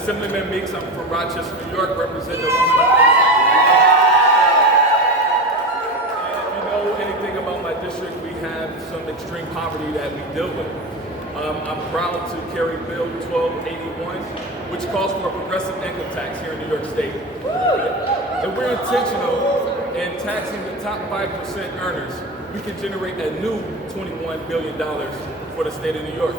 Assemblyman Meeks, I'm from Rochester, New York, representing the woman. And if you know anything about my district, we have some extreme poverty that we deal with. I'm proud to carry Bill 1281, which calls for a progressive income tax here in New York State. And we're intentional in taxing the top 5% earners. We can generate a new $21 billion for the state of New York.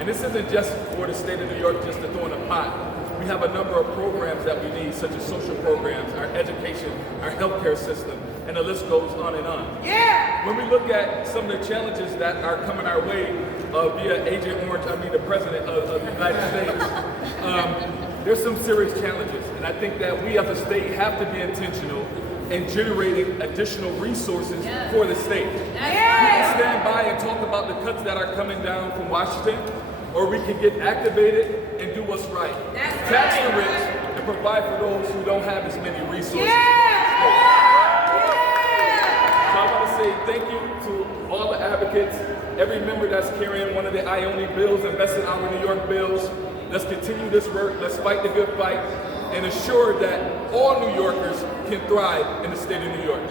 And this isn't just for the state of New York just to throw in a pot. We have a number of programs that we need, such as social programs, our education, our healthcare system, and the list goes on and on. Yeah! When we look at some of the challenges that are coming our way via Agent Orange, the President of the United States, there's some serious challenges. And I think that we as a state have to be intentional in generating additional resources for the state. We can stand by and talk about the cuts that are coming down from Washington, or we can get activated and do what's right. Tax the rich and provide for those who don't have as many resources. So I want to say thank you to all the advocates, every member that's carrying one of the Ione bills, invested our New York bills. Let's continue this work, let's fight the good fight, and ensure that all New Yorkers can thrive in the state of New York.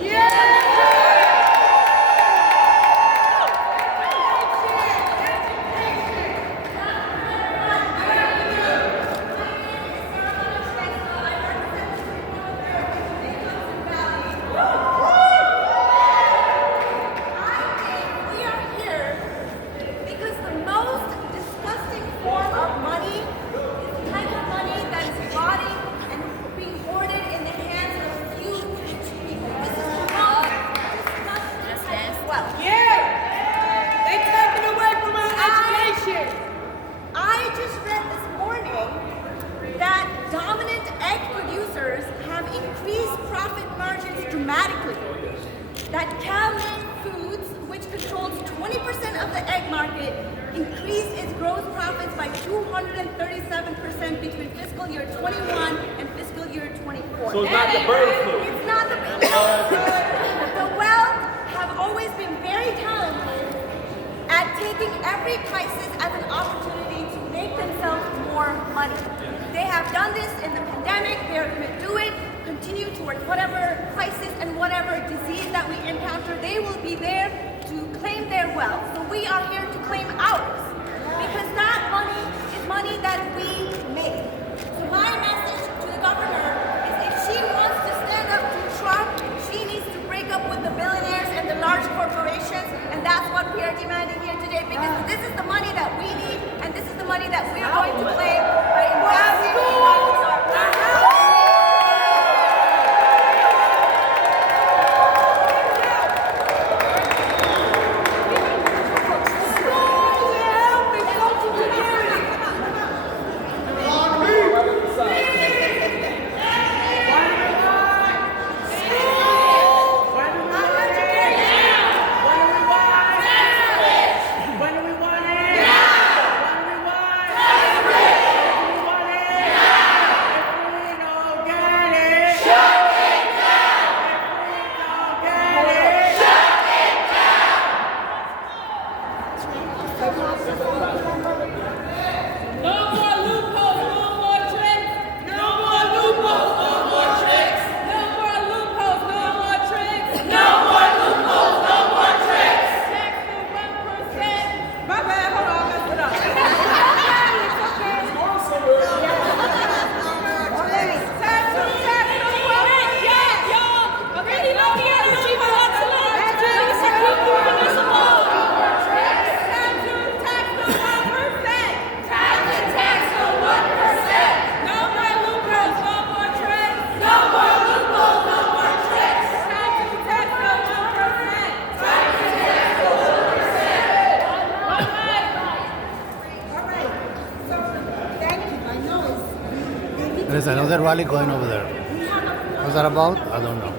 That Calman Foods, which controls 20% of the egg market, increased its gross profits by 237% between fiscal year 21 and fiscal year 24. So it's not the bird flu. It's not the bird flu. The Wealth have always been very talented at taking every crisis as an opportunity to make themselves more money. They have done this in the pandemic. They are going to do it. Continue towards whatever crisis and whatever disease that we encounter. They will be there to claim their wealth. So we are here to claim ours, because that money is money that we make. So my message to the governor is, if she wants to stand up to Trump, she needs to break up with the billionaires and the large corporations, and that's what we are demanding here today, because this is the money that we need, and this is the money that we are going to claim by investing in our There's another rally going over there. What's that about? I don't know.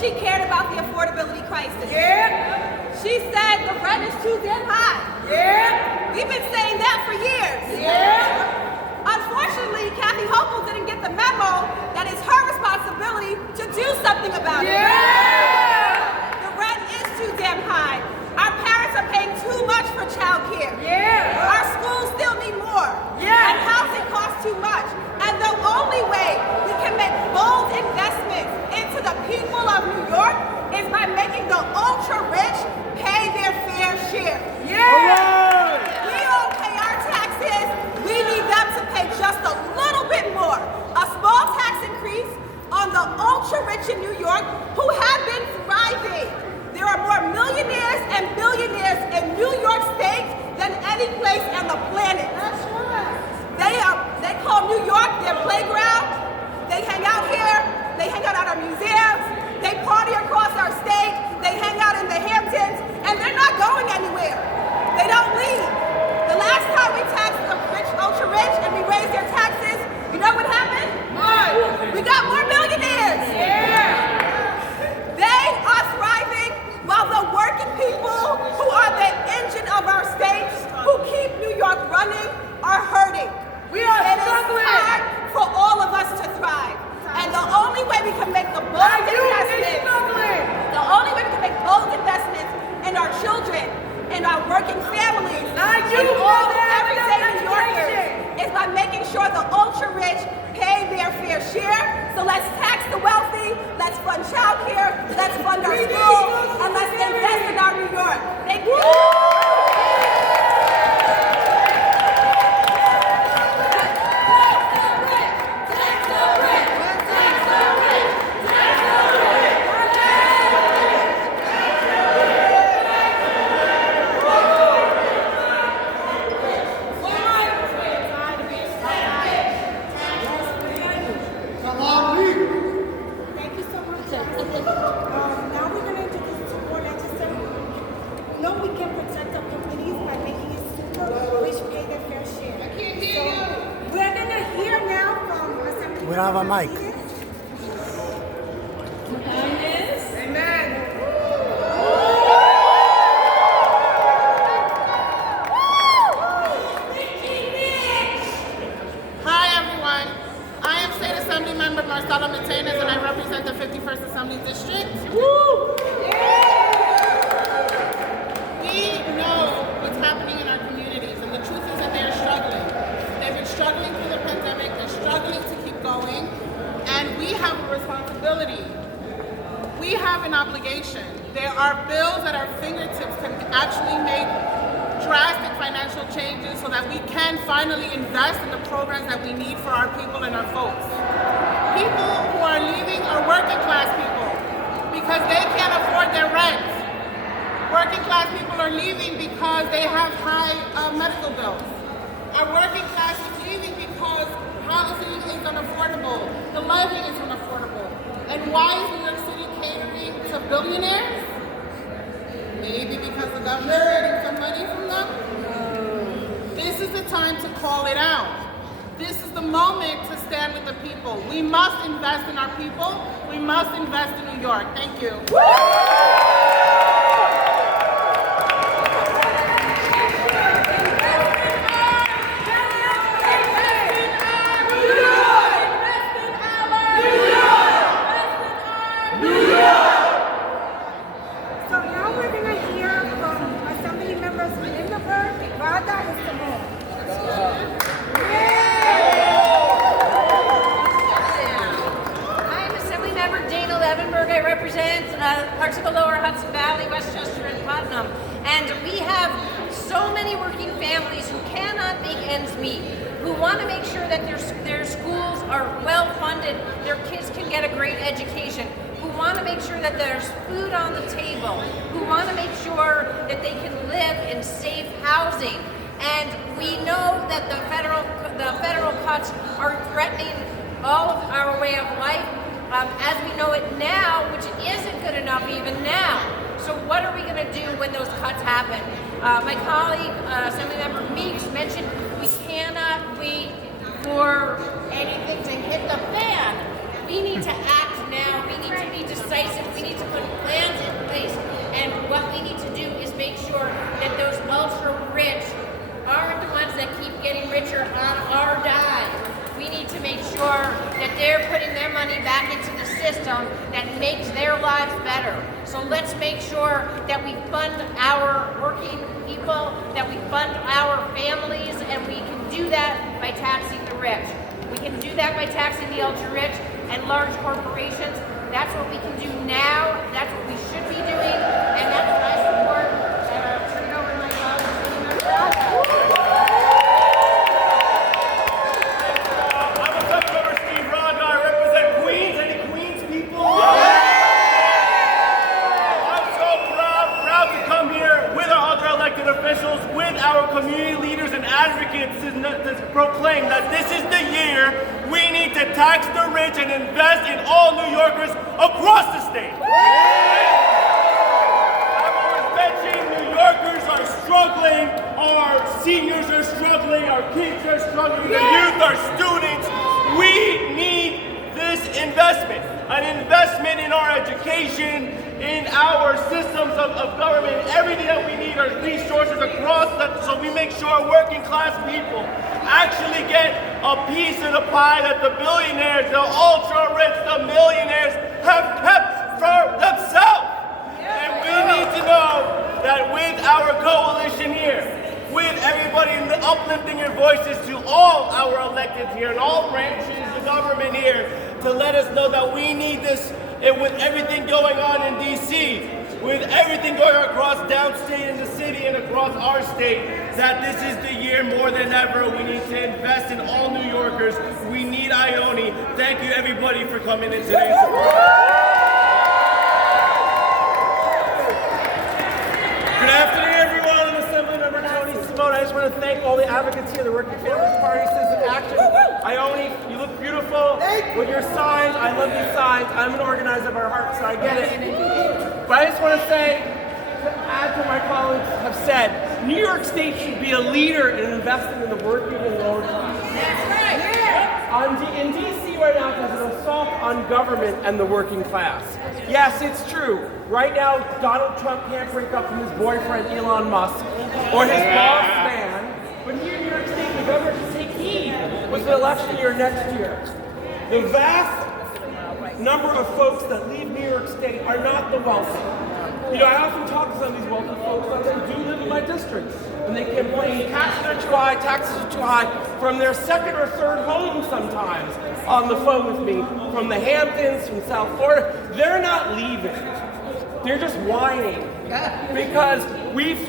She cared about the affordability affordability crisis. Yeah. She said the rent is too damn high. Yeah. We've been saying that for years. Yeah. Unfortunately, Kathy Hochul didn't get the memo that it's her responsibility to do something about it. Yeah. The rent is too damn high. Our parents are paying too much for childcare. Yeah. Our schools still need more. Yeah. And housing costs too much. And the only way we can make bold investments into the people of New York is by making the ultra-rich pay their fair share. Yeah. Right. We all pay our taxes. We need them to pay just a little bit more. A small tax increase on the ultra-rich in New York who have been thriving. There are more millionaires and billionaires in New York State than any place on the planet. That's right. They call New York their playground. They hang out here. They hang out at our museums. They party across our state. They hang out in the Hamptons, and they're not going anywhere. They don't leave. The last time we taxed the rich, ultra rich, and we raised their taxes, you know what happened? What? We got more millionaires. Yeah. They are thriving while the working people who are the engine of our state, who keep New York running, are hurting. It is hard for all of us to thrive. And the only way we can make the bold investments in our children and our working families and all everyday New Yorkers is by making sure the ultra-rich pay their fair share. So let's tax the wealthy, let's fund childcare, let's fund our schools, and let's invest in our New York. Thank you. We don't have a mic. Amen. Hi everyone. I am State Assembly Member Marcela Matenas and I represent the 51st Assembly District. Woo! We know what's happening in our communities and the truth is that they are struggling. They've been struggling through the pandemic, they're struggling to keep going, and we have a responsibility. We have an obligation. There are bills at our fingertips can actually make drastic financial changes so that we can finally invest in the programs that we need for our people and our folks. People who are leaving are working class people because they can't afford their rent. Working class people are leaving because they have high medical bills. Our working class is leaving because housing is unaffordable, the levy is unaffordable. And why is New York City catering to billionaires? Maybe because the government is getting some money from them? This is the time to call it out. This is the moment to stand with the people. We must invest in our people. We must invest in New York. Thank you. I represent parts of the lower Hudson Valley, Westchester, and Putnam. And we have so many working families who cannot make ends meet, who want to make sure that their schools are well funded, their kids can get a great education, who want to make sure that there's food on the table, who want to make sure that they can live in safe housing. And we know that the federal cuts are threatening all of our way of life. As we know it now, which isn't good enough even now. So what are we going to do when those cuts happen? My colleague, Assemblymember Meeks, mentioned we cannot wait for anything to hit the fan. We need to act now. We need to be decisive. We need to put plans in place sure that they're putting their money back into the system that makes their lives better. So let's make sure that we fund our working people, that we fund our families, and we can do that by taxing the rich. We can do that by taxing the ultra-rich and large corporations. That's what we can do now. That's what we should be doing, and that's what I support. Turn it over to my colleague. I'm Assemblymember Steve Ronda. I represent Queens. Any Queens people? I'm so proud to come here with our other elected officials, with our community leaders and advocates to proclaim that this is the year we need to tax the rich and invest in all New Yorkers across the state. I've always mentioned New Yorkers are struggling, our seniors are struggling, our kids are struggling, the youth, our students. We need this investment, an investment in our education, in our systems of government, everything that we need are resources across that, so we make sure working class people actually get a piece of the pie that the billionaires, the ultra rich, the millionaires have kept for themselves. And we need to know that with our coalition here, with everybody uplifting your voices to all our electeds here and all branches of government here, to let us know that we need this, and with everything going on in DC, with everything going across downstate in the city and across our state, that this is the year more than ever we need to invest in all New Yorkers. We need Ione. Thank you everybody for coming in today and supporting. Good afternoon, everyone. I'm Assemblymember Tony Simone. I just want to thank all the advocates here, the Working Families Party, Citizen Action. Ione, you look beautiful with your signs. I love these signs. I'm an organizer by heart, so I get it. But I just want to say, to add to what my colleagues have said, New York State should be a leader in investing in the working and lower class. That's right. In DC right now, there's an assault on government and the working class. Yes, it's true. Right now, Donald Trump can't break up from his boyfriend, Elon Musk, or his boss man. But here in New York State, the governor should take heed with the election year next year. The vast number of folks that leave New York State are not the wealthy. You know, I often talk to some of these wealthy folks that they do live in my district, and they complain taxes are too high from their second or third home sometimes on the phone with me, from the Hamptons, from South Florida. They're not leaving. They're just whining because we've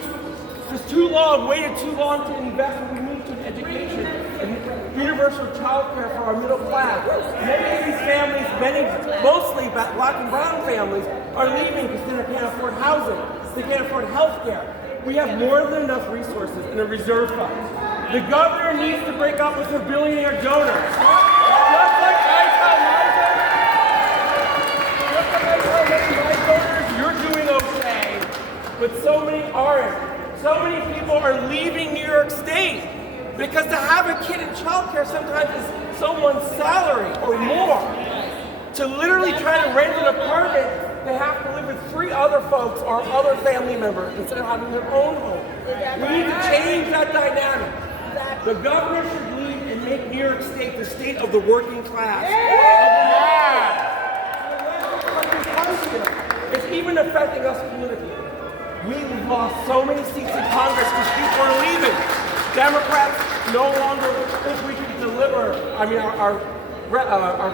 for too long waited too long to invest what we need to in education and universal child care for our middle class. Many of these families, mostly black and brown families, are leaving because they can't afford housing. They can't afford health care. We have more than enough resources in a reserve fund. The governor needs to break up with her billionaire donors. Just like I tell my donors, you're doing okay, but so many aren't. So many people are leaving New York State because to have a kid in childcare sometimes is someone's salary or more. To literally try to rent an apartment, they have to live with 3 other folks or other family members instead of having their own home. We need to change that dynamic. The governor should lead and make New York State the state of the working class. It's even affecting us politically. We've lost so many seats in Congress because people are leaving. Democrats no longer think we can deliver. I mean, our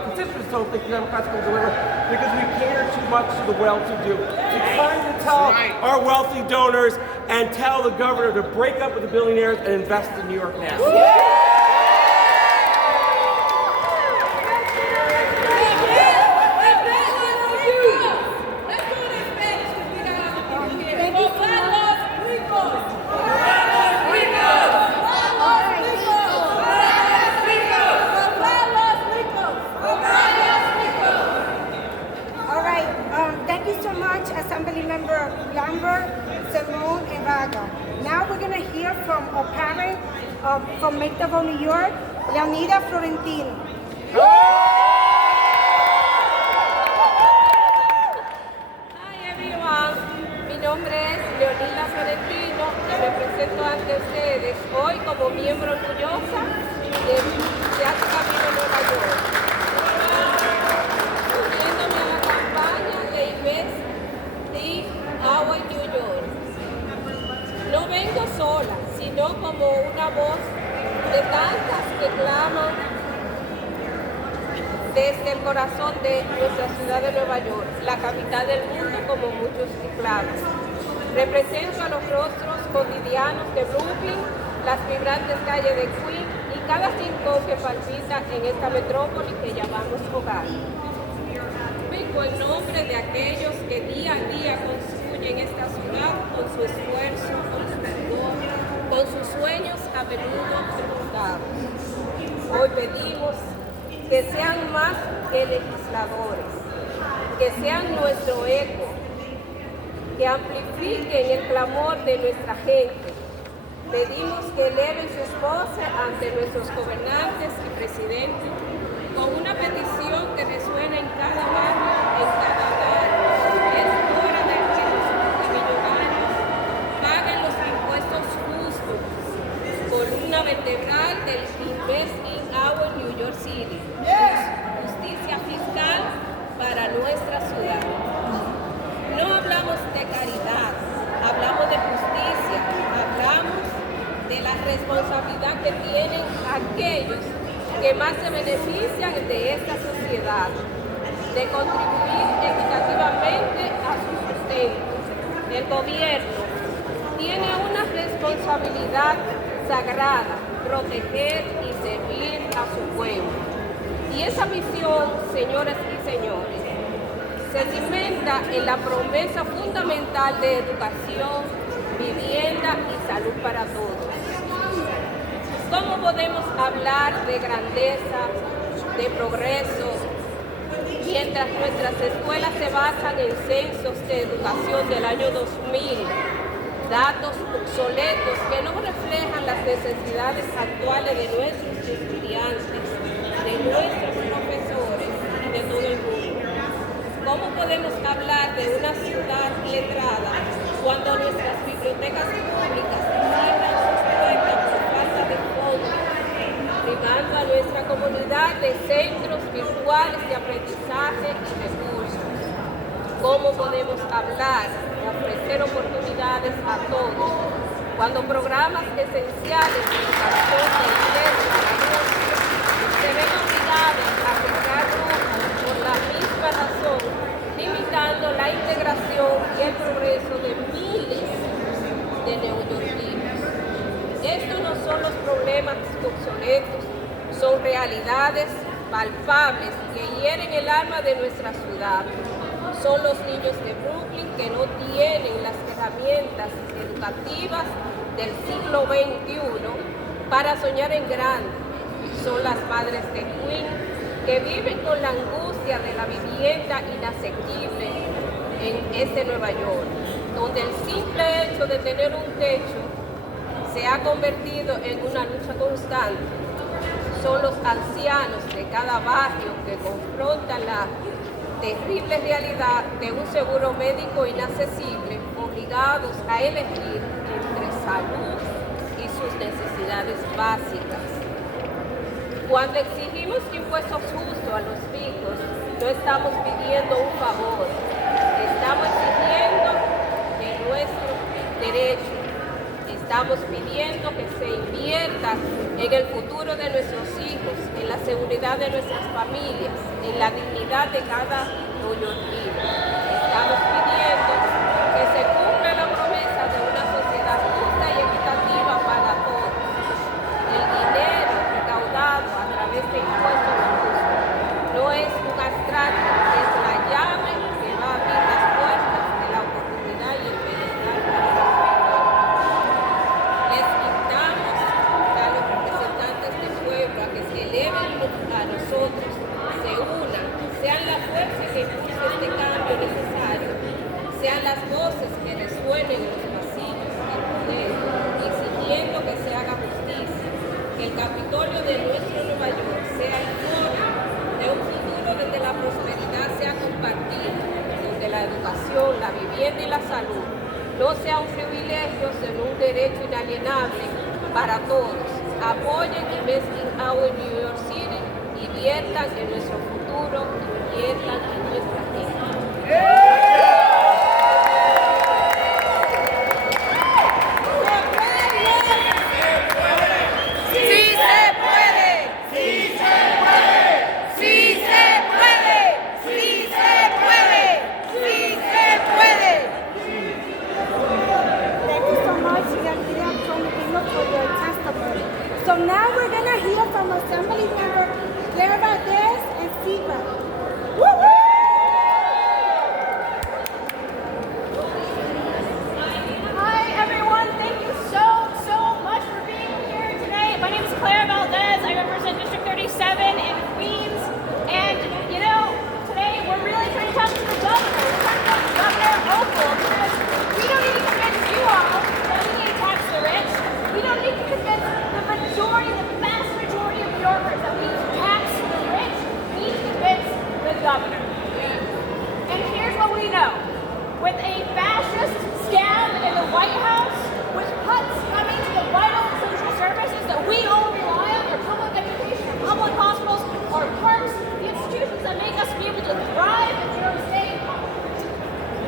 constituents don't think Democrats can deliver because we cater too much to the well-to-do. It's time to tell our wealthy donors and tell the governor to break up with the billionaires and invest in New York now. Assemblymember Lambert, Simone, and Raga. Now we're going to hear from a parent from Midtown, New York, Leonida Florentino. Hi everyone, mi nombre es Leonida Florentino y me presento ante ustedes hoy como miembro orgullosa de Teatro Camino Nueva York. desde el corazón de nuestra ciudad de Nueva York, la capital del mundo, como muchos ciclados. Represento a los rostros cotidianos de Brooklyn, las vibrantes calles de Queens y cada rincón que palpita en esta metrópoli que llamamos hogar. Vengo en nombre de aquellos que día a día construyen esta ciudad con su esfuerzo, con su sudor, con sus sueños a menudo frustrados. Hoy pedimos que sean más que legisladores, que sean nuestro eco, que amplifiquen el clamor de nuestra gente. Pedimos que eleven sus voces ante nuestros gobernantes y presidentes con una petición que resuena en cada barrio, en cada hogar. Es hora de que los multimillonarios paguen los impuestos justos, columna vertebral del Invest in Our New York City. Justicia fiscal para nuestra ciudad. No hablamos de caridad, hablamos de justicia, hablamos de la responsabilidad que tienen aquellos que más se benefician de esta sociedad, de contribuir equitativamente a su sustento. El gobierno tiene una responsabilidad sagrada, proteger y servir a su pueblo. Y esa misión, señoras y señores, se cimenta en la promesa fundamental de educación, vivienda y salud para todos. ¿Cómo podemos hablar de grandeza, de progreso, mientras nuestras escuelas se basan en censos de educación del año 2000, datos obsoletos que no reflejan las necesidades actuales de nuestros estudiantes, de nuestros profesores y de todo el mundo? ¿Cómo podemos hablar de una ciudad letrada cuando nuestras bibliotecas públicas cierran sus puertas por falta de fondos, privando a nuestra comunidad de centros virtuales de aprendizaje y recursos? ¿Cómo podemos hablar de ofrecer oportunidades a todos cuando programas esenciales de educación de inglés y salud se ven obligados a cerrar grupos por la misma razón, limitando la integración y el progreso de miles de neoyorquinos? Estos no son los problemas obsoletos, son realidades palpables que hieren el alma de nuestra ciudad. Son los niños de Brooklyn que no tienen las herramientas educativas del siglo XXI para soñar en grande. Son las madres de Queens que viven con la angustia de la vivienda inasequible en este Nueva York, donde el simple hecho de tener un techo se ha convertido en una lucha constante. Son los ancianos de cada barrio que confrontan la terrible realidad de un seguro médico inaccesible, obligados a elegir entre salud y sus necesidades básicas. Cuando exigimos impuestos justos a los ricos, no estamos pidiendo un favor, estamos exigiendo nuestros derechos. Estamos pidiendo que se invierta en el futuro de nuestros hijos, en la seguridad de nuestras familias, en la dignidad de cada neoyorquino. Estamos pidiendo que se cumpla la promesa de una sociedad justa y equitativa para todos. El dinero recaudado a través de impuestos justos no es un abstracto, es la llave que va a abrir las puertas de la oportunidad y el bienestar para los les invitamos a los representantes del pueblo a que se eleven a nosotros, se unan, sean la fuerza que impulse este cambio necesario, sean las voces que resuenen en los pasillos del poder, exigiendo que se haga justicia, que el Capitolio de nuestro Nueva York sea el foro de un futuro donde la prosperidad sea compartida, donde la educación, la vivienda y la salud no sea un privilegio, sino un derecho inalienable para todos. Apoyen Invest in Our New York City, inviertan en nuestro futuro, inviertan en nuestra gente. ¡Sí se puede! ¡Sí se puede! ¡Sí se governor. And here's what we know. With a fascist scam in the White House, with cuts coming to the vital social services that we all rely on, our public education, our public hospitals, our parks, the institutions that make us be able to thrive in New York State,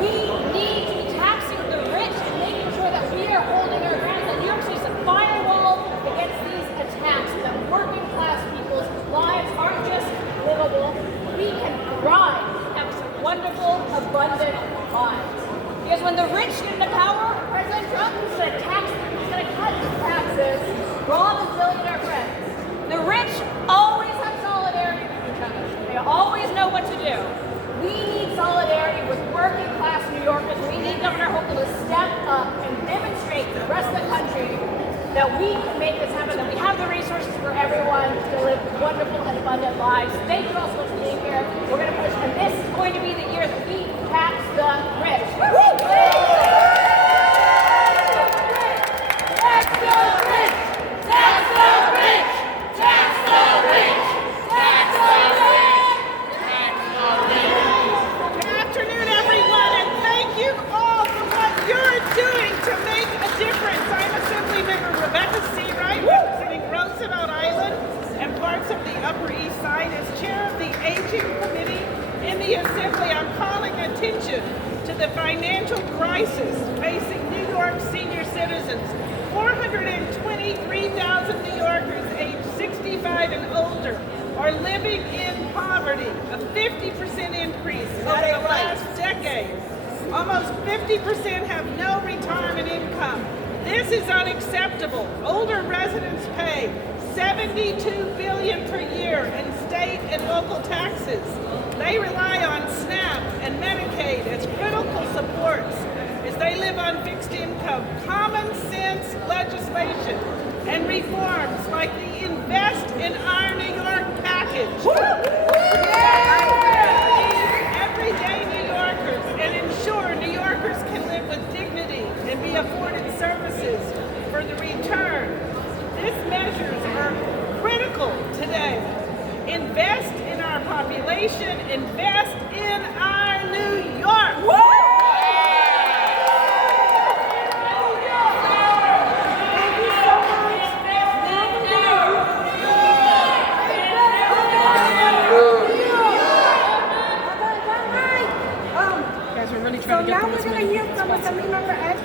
we need to be taxing the rich and making sure that we are holding our ground, that New York City is a firewall against these attacks, that working class people's lives aren't just livable, we can thrive, have some wonderful, abundant lives. Because when the rich get into power, President Trump is going to tax them, he's going to cut taxes, rob his billionaire friends. The rich always have solidarity with each other. They always know what to do. We need solidarity with working class New Yorkers. We need Governor Hochul to step up and demonstrate to the rest of the country that we can make this happen, that we have the resources for everyone to live wonderful and abundant lives. Thank you all so much for being here. We're going to push, and this is going to be the year that we tax the rich. Tax the rich! Tax the rich! Tax the rich! Tax the rich! Tax the rich! Good afternoon, everyone, and thank you all for what you're doing to make a difference. I'm Assemblymember Rebecca Seawright, representing Roosevelt Island and parts of the Upper East Side. As chair of the Aging Committee in the Assembly, I'm calling attention to the financial crisis facing New York senior citizens. 423,000 New Yorkers aged 65 and older are living in poverty, a 50% increase over the last decade. Almost 50% have no retirement income. This is unacceptable. Older residents pay $72 billion per year in state and local taxes. They rely on SNAP and Medicaid as critical supports as they live on fixed income. Common sense legislation and reforms like the Invest in Our New York package. Everyday New Yorkers and ensure New Yorkers can live with dignity and be afforded services for the return. These measures are critical today. Invest in our population, invest in our New York. So now we're going to hear from Assemblymember Ed.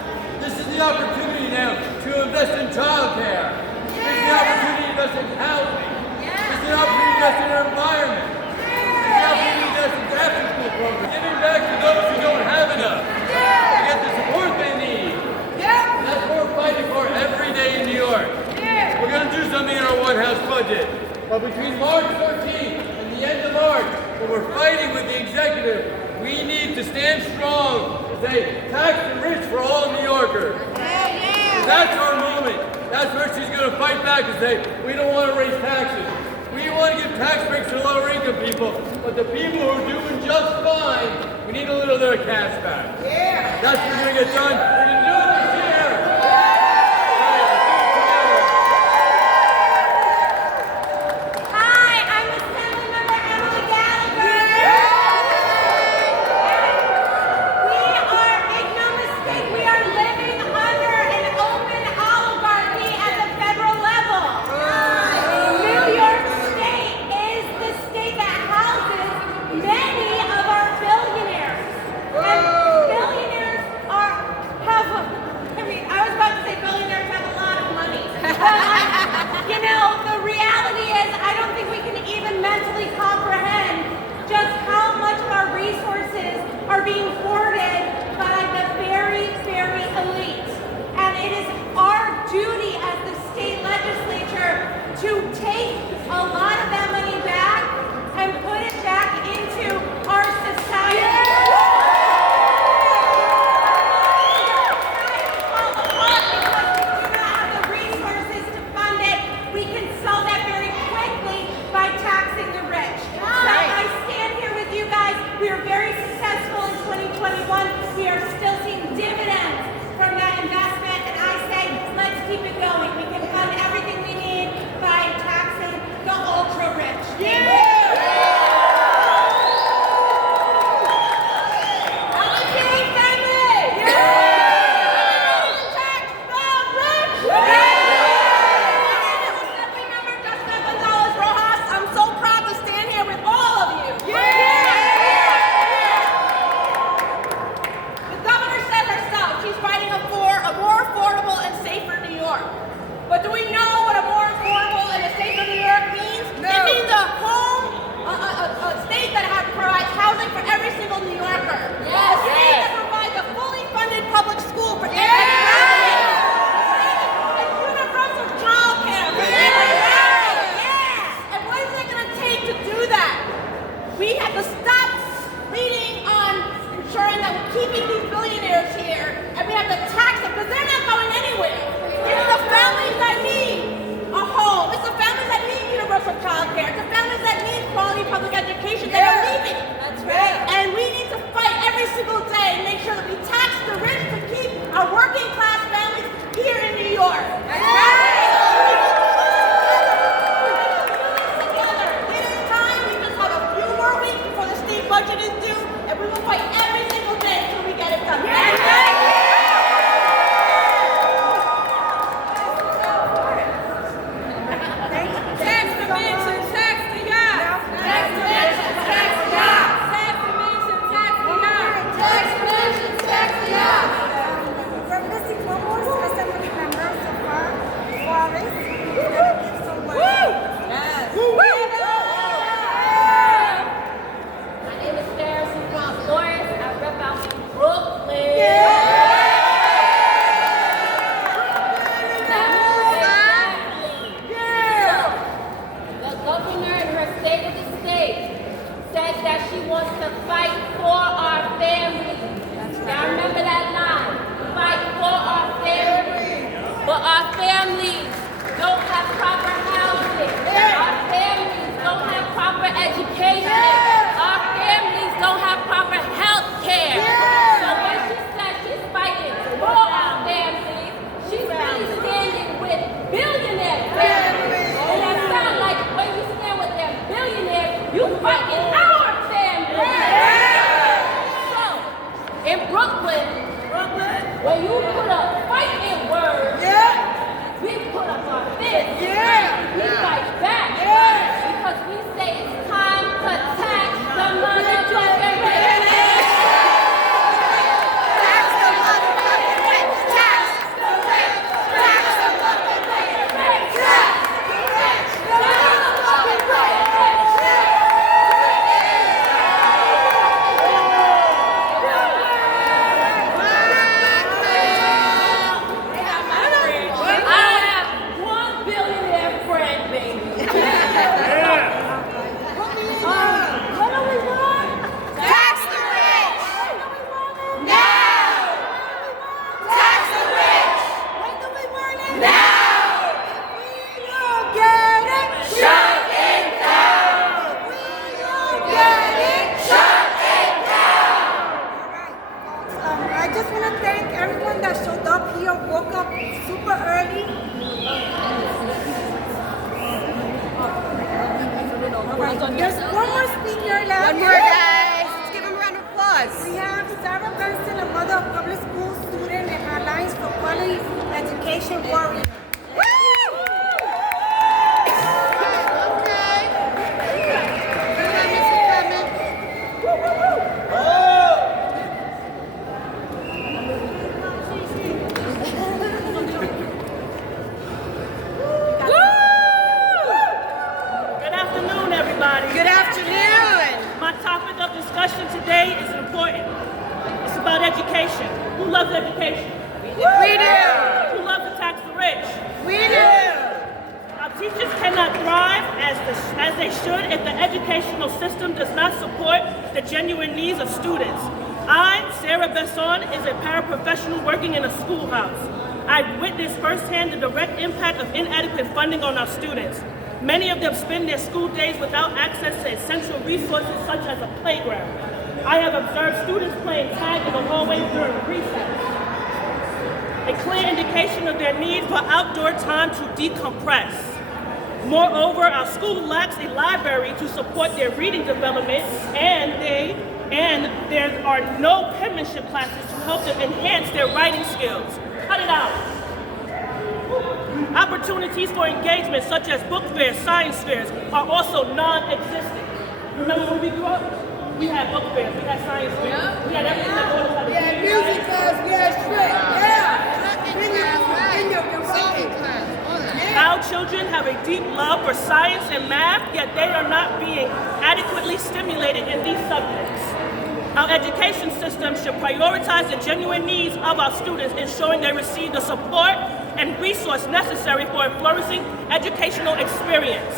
This is the opportunity now to invest in childcare. This is the opportunity to invest in housing. This is the opportunity to invest in our environment. This is the opportunity to invest in after-school programs. Giving back to those who don't have enough to get the support they need. And that's what we're fighting for every day in New York. We're going to do something in our White House budget. But between March 14th and the end of March, when we're fighting with the executive, we need to stand strong and say, tax the rich for all New Yorkers. That's our moment. That's where she's going to fight back and say, we don't want to raise taxes. We want to give tax breaks to lower income people, but the people who are doing just fine, we need a little bit of cash back. That's what we're going to get done. We're going to do it this year. Billionaires have to stop leading on ensuring that we're keeping these billionaires here and we have to tax them because they're not going anywhere. It's the families that need a home. It's the families that need universal child care. It's the families that need quality public education that are leaving. That's right. And we need to fight every single day and make sure that we tax the rich to keep our working class families here in New York. That's right. It is time. We just have a few more weeks before the state budget is due, and we will fight every single day until we get it done. Tax the mansion, tax the yacht. Tax the mansion, tax the yacht. Tax the mansion, tax the yacht. Tax the mansion, tax the yacht. From the Sycamores Assembly member so far, Suarez, is going to give some words. My name is Sarah Sufran Flores. I rep out in Brooklyn. The governor in her State of the State said that she wants to fight for our families. Now remember that line, fight for our families. But our families don't have proper housing. Our families don't have proper education. Our families don't have proper health care. So when she says she's fighting for our families, she's really standing with billionaire families. And that sounds like when you stand with them billionaires, you fighting our families. So, in Brooklyn, when you put up fighting words, we put up our fists. We fight back. Because we say it's time to tax the motherfucking rich. Tax the motherfucking rich. Tax the rich. Tax the motherfucking rich. Tax the rich. The motherfucking rich. I have one billionaire friend, baby. What do we want? Tax the rich. Now. Tax the rich. When do we want it? Now. We don't get it. Shut it down. We don't get it. Shut it down. I just want to thank everyone that showed up here, woke up super early. There's one more speaker left. One more, guys. Let's give him a round of applause. We have Sarah Benson, a mother of public school student and Alliance for Quality Education warrior. Good afternoon, everybody. Good afternoon. My topic of discussion today is important. It's about education. Who loves education? We do. Who loves to tax the rich? We do. Our teachers cannot thrive as they should if the educational system does not support the genuine needs of students. I, Sarah Besson, is a paraprofessional working in a schoolhouse. I've witnessed firsthand the direct impact of inadequate funding on our students. Many of them spend their school days without access to essential resources such as a playground. I have observed students playing tag in the hallways during recess, a clear indication of their need for outdoor time to decompress. Moreover, our school lacks a library to support their reading development, and there are no penmanship classes to help them enhance their writing skills. Cut it out. Opportunities for engagement such as book fairs, science fairs are also non-existent. Remember when we grew up? We had book fairs, we had science fairs, we had everything that taught us how to read. Music class, we had straight. Our children have a deep love for science and math, yet they are not being adequately stimulated in these subjects. Our education system should prioritize the genuine needs of our students, ensuring they receive the support and resource necessary for a flourishing educational experience.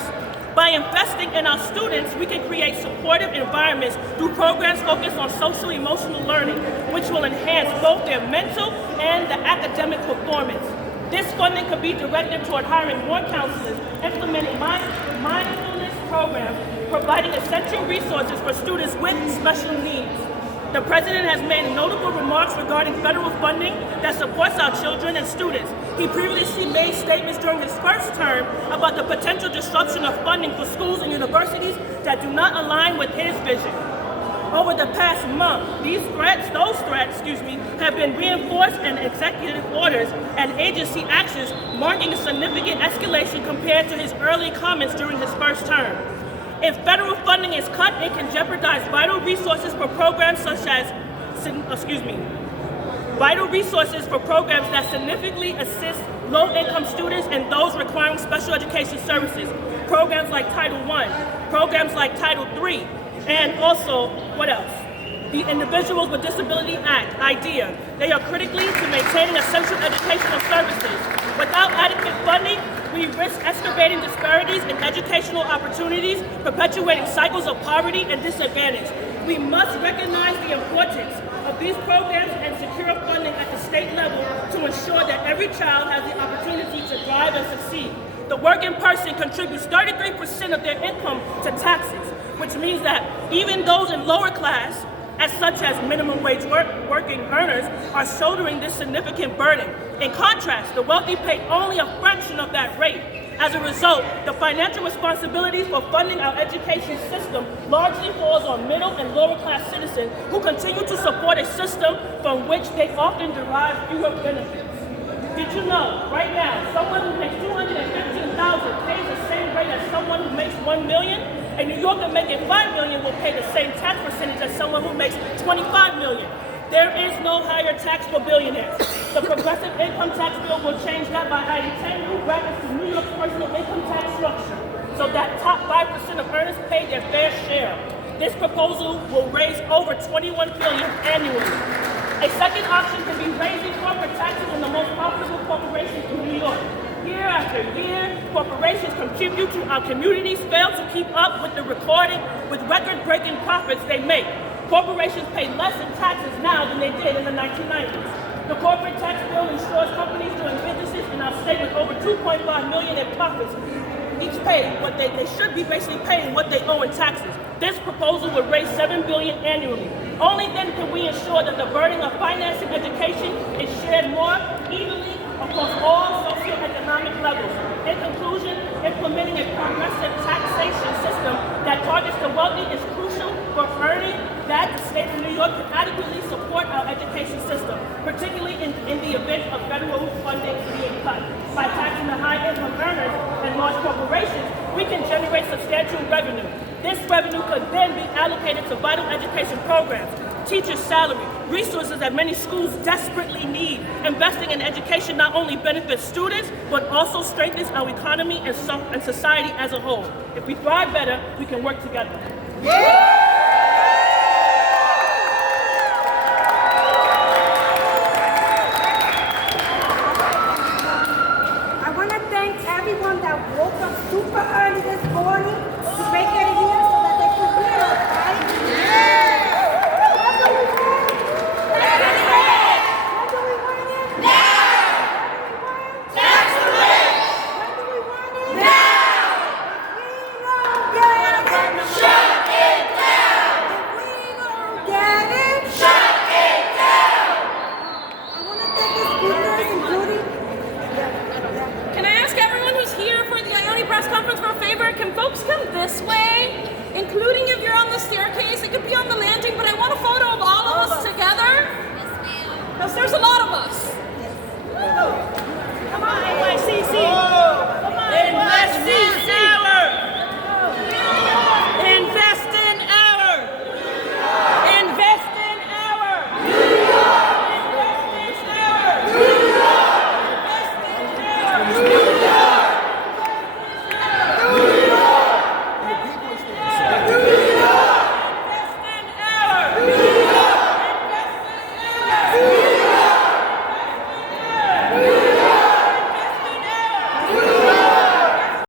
By investing in our students, we can create supportive environments through programs focused on social-emotional learning, which will enhance both their mental and the academic performance. This funding could be directed toward hiring more counselors, implementing mindfulness programs, providing essential resources for students with special needs. The President has made notable remarks regarding federal funding that supports our children and students. He previously made statements during his first term about the potential disruption of funding for schools and universities that do not align with his vision. Over the past month, those threats, have been reinforced in executive orders and agency actions, marking a significant escalation compared to his early comments during his first term. If federal funding is cut, it can jeopardize vital resources for programs that significantly assist low-income students and those requiring special education services. Programs like Title I, programs like Title III, and also, what else? The Individuals with Disability Act, IDEA. They are critically to maintaining essential educational services. Without adequate funding, we risk excavating disparities in educational opportunities, perpetuating cycles of poverty and disadvantage. We must recognize the importance of these programs and secure funding at the state level to ensure that every child has the opportunity to thrive and succeed. The working person contributes 33% of their income to taxes, which means that even those in lower class, such as minimum wage working earners, are shouldering this significant burden. In contrast, the wealthy pay only a fraction of that rate. As a result, the financial responsibilities for funding our education system largely falls on middle and lower class citizens who continue to support a system from which they often derive fewer benefits. Did you know, right now, someone who makes $215,000 pays the same rate as someone who makes $1 million? A New Yorker making $5 million will pay the same tax percentage as someone who makes $25 million. There is no higher tax for billionaires. The progressive income tax bill will change that by adding 10 new brackets to New York's personal income tax structure, so that top 5% of earners pay their fair share. This proposal will raise over $21 billion annually. A second option can be raising corporate taxes on the most profitable corporations in New York. Year after year, corporations contribute to our communities, fail to keep up with record-breaking profits they make. Corporations pay less in taxes now than they did in the 1990s. The corporate tax bill ensures companies doing businesses in our state with over $2.5 million in profits each pay what they should be basically paying what they owe in taxes. This proposal would raise $7 billion annually. Only then can we ensure that the burden of financing education is shared more evenly across all socioeconomic levels. In conclusion, implementing a progressive taxation system that targets the wealthy is crucial for earning that the state of New York can adequately support our education system, particularly in the event of federal funding being cut. By taxing the high-income earners and large corporations, we can generate substantial revenue. This revenue could then be allocated to vital education programs, teachers' salary, resources that many schools desperately need. Investing in education not only benefits students, but also strengthens our economy and society as a whole. If we thrive better, we can work together. Yeah!